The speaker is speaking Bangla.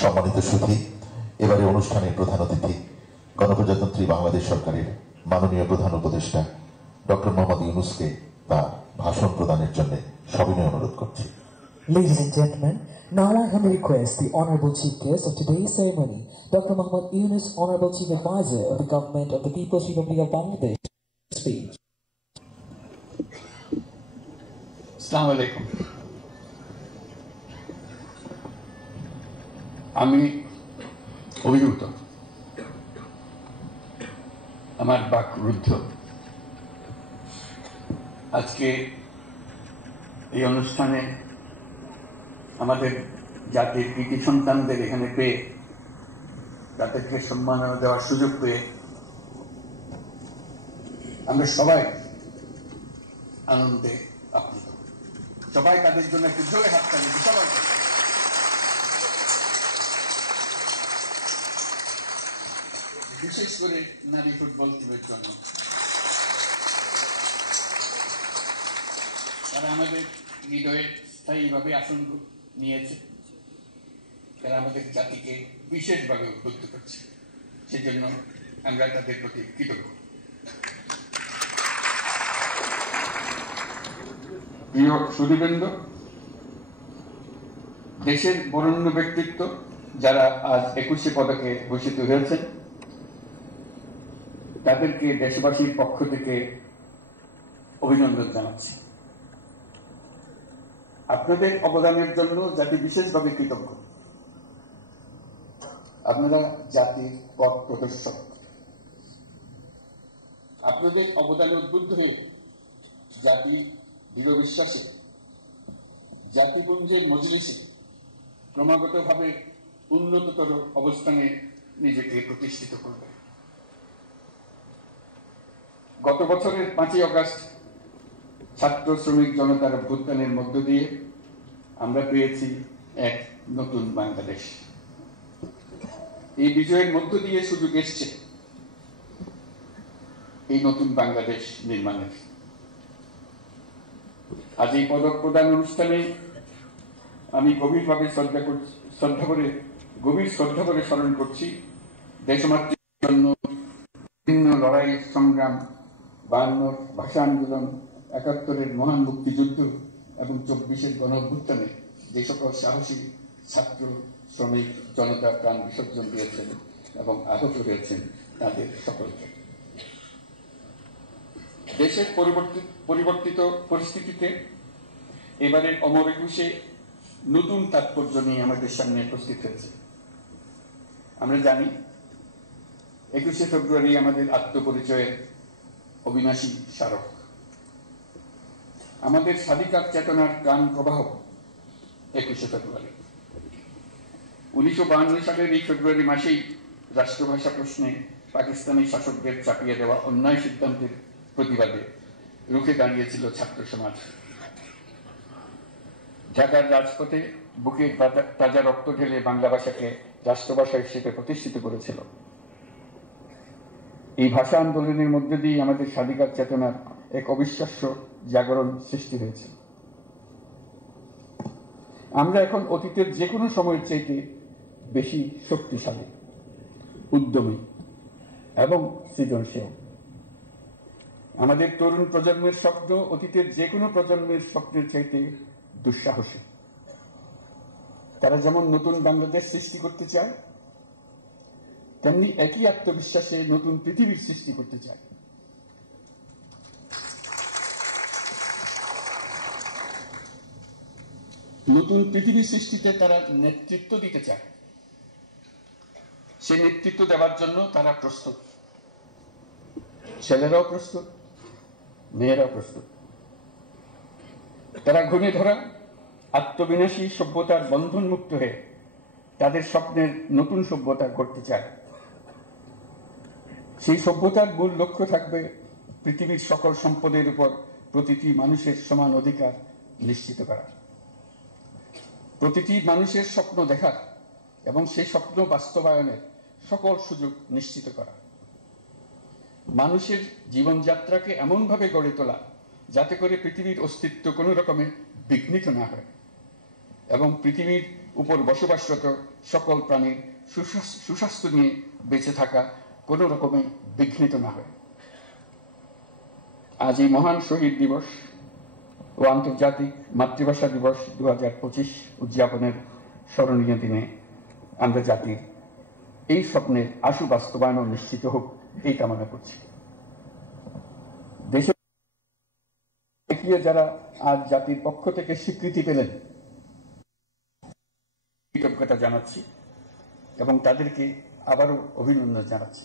সম্মানিত সুধী, এবারে অনুষ্ঠানের প্রধান অতিথি গণপ্রজাতন্ত্রী বাংলাদেশ সরকারের মাননীয় প্রধান উপদেষ্টা ডক্টর মোহাম্মদ ইউনূসকে তার ভাষণ প্রদানের জন্য সবিনয় অনুরোধ করছি। Ladies and gentlemen, now I humbly request the Honorable Chief Guest of today's ceremony, Dr. Mohammad Yunus, Honorable Chief Advisor of the Government of the People's Republic of Bangladesh, to speak. Assalamu alaikum. আমি অভিভূত, আমার বাক রুদ্ধ। আজকে এই অনুষ্ঠানে আমাদের জাতির কৃতি সন্তানদের এখানে পেয়ে, তাদেরকে সম্মাননা দেওয়ার সুযোগ পেয়ে আমরা সবাই আনন্দে আপ্লুত। সবাই তাদের জন্য একটু জোরে হাত তালি দিই সবাই। বিশেষ করে নারী ফুটবল টিমের জন্য, তারা আমাদের হৃদয়ে স্থায়ীভাবে আসন নিয়েছে, তারা আমাদের জাতিকে বিশেষভাবে উদ্বুদ্ধ করছে, সেজন্য আমরা তাদের প্রতি কৃতজ্ঞ। প্রিয় সুধীবৃন্দ, দেশের বরেণ্য ব্যক্তিত্ব যারা আজ 21শে পদকে ভূষিত হয়েছেন, তাদেরকে দেশবাসীর পক্ষ থেকে অভিনন্দন জানাচ্ছি। আপনাদের অবদানের জন্য জাতি বিশেষভাবে কৃতজ্ঞ। আপনারা জাতির পথ প্রদর্শক। আপনাদের অবদানে উদ্বুদ্ধ হয়ে জাতির দৃঢ় বিশ্বাসে, জাতিপুঞ্জের মজলিসে ক্রমাগতভাবে উন্নততর অবস্থানে নিজেকে প্রতিষ্ঠিত করবে। গত বছরের 5ই আগস্ট ছাত্র শ্রমিক জনতার অভ্যুত্থানের মধ্য দিয়ে আমরা পেয়েছি এক নতুন বাংলাদেশ। এই বিজয়ের মধ্য দিয়ে সুযোগ এসছে এই নতুন বাংলাদেশ নির্মাণের। আজ এই পদক প্রদান অনুষ্ঠানে আমি গভীর শ্রদ্ধা করে স্মরণ করছি দেশমাতৃর জন্য বিভিন্ন লড়াই সংগ্রাম, 52 ভাষা আন্দোলন, 71-এর মহান মুক্তিযুদ্ধ এবং 24-এর গণ অভ্যুত্থানে যে সকল সাহসী ছাত্র শ্রমিক জনতা প্রাণ বিসর্জন দিয়েছেন এবং আহত হয়েছেন তাদের সকলকে। দেশের পরিবর্তিত পরিস্থিতিতে এবারের অমর একুশে নতুন তাৎপর্য নিয়ে আমাদের সামনে উপস্থিত হয়েছে। আমরা জানি 21শে ফেব্রুয়ারি আমাদের আত্মপরিচয়ের অবিনাশী স্মারক। আমাদের স্বাধিকার চেতনার প্রাণ প্রবাহ 21শে ফেব্রুয়ারি। 1952 সালের এই ফেব্রুয়ারি মাসেই রাষ্ট্রভাষা প্রশ্নে পাকিস্তানি শাসকদের চাপিয়ে দেওয়া অন্যায় সিদ্ধান্তের প্রতিবাদে রুখে দাঁড়িয়েছিল ছাত্র সমাজ। ঢাকার রাজপথে বুকে তাজা রক্ত ঢেলে বাংলা ভাষাকে রাষ্ট্রভাষা হিসেবে প্রতিষ্ঠিত করেছিল। এই ভাষা আন্দোলনের মধ্যে দিয়ে আমাদের স্বাধিকার চেতনার এক অবিশ্বাস্য জাগরণ সৃষ্টি হয়েছে। আমরা এখন অতীতের যে কোনো সময়ের চাইতে বেশি শক্তিশালী, উদ্যমী এবং সৃজনশীল। আমাদের তরুণ প্রজন্মের স্বপ্ন অতীতের যে কোনো প্রজন্মের স্বপ্নের চাইতে দুঃসাহসী। তারা যেমন নতুন বাংলাদেশ সৃষ্টি করতে চায়, তেমনি একই আত্মবিশ্বাসে নতুন পৃথিবীর সৃষ্টি করতে চায়। নতুন পৃথিবী সৃষ্টিতে তারা নেতৃত্ব দিতে চায়। সে নেতৃত্ব দেওয়ার জন্য তারা প্রস্তুত। ছেলেরাও প্রস্তুত, মেয়েরাও প্রস্তুত। তারা ঘুণে ধরা আত্মবিনাশী সভ্যতার বন্ধন মুক্ত হয়ে তাদের স্বপ্নের নতুন সভ্যতা গড়তে চায়। সেই সভ্যতার মূল লক্ষ্য থাকবে পৃথিবীর সকল সম্পদের উপর প্রতিটি মানুষের সমান অধিকার নিশ্চিত করা, প্রতিটি মানুষের স্বপ্ন দেখার এবং সেই স্বপ্ন বাস্তবায়নের সকল সুযোগ নিশ্চিত করা, মানুষের জীবনযাত্রাকে এমনভাবে গড়ে তোলা যাতে করে পৃথিবীর অস্তিত্ব কোনো রকমে বিঘ্নিত না হয়, এবং পৃথিবীর উপর বসবাসরত সকল প্রাণীর সুস্বাস্থ্য নিয়ে বেঁচে থাকা কোনো রকমে বিঘ্নিত না হয়। আজ এই মহান শহীদ দিবস ও আন্তর্জাতিক মাতৃভাষা দিবস 2025 উদযাপনের স্মরণীয় দিনে আমরা জাতির এই স্বপ্নের আশু বাস্তবায়ন নিশ্চিত হোক এই কামনা করছি। দেশে যারা আজ জাতির পক্ষ থেকে স্বীকৃতি পেলেন কৃতজ্ঞতা জানাচ্ছি এবং তাদেরকে আবারও অভিনন্দন জানাচ্ছি।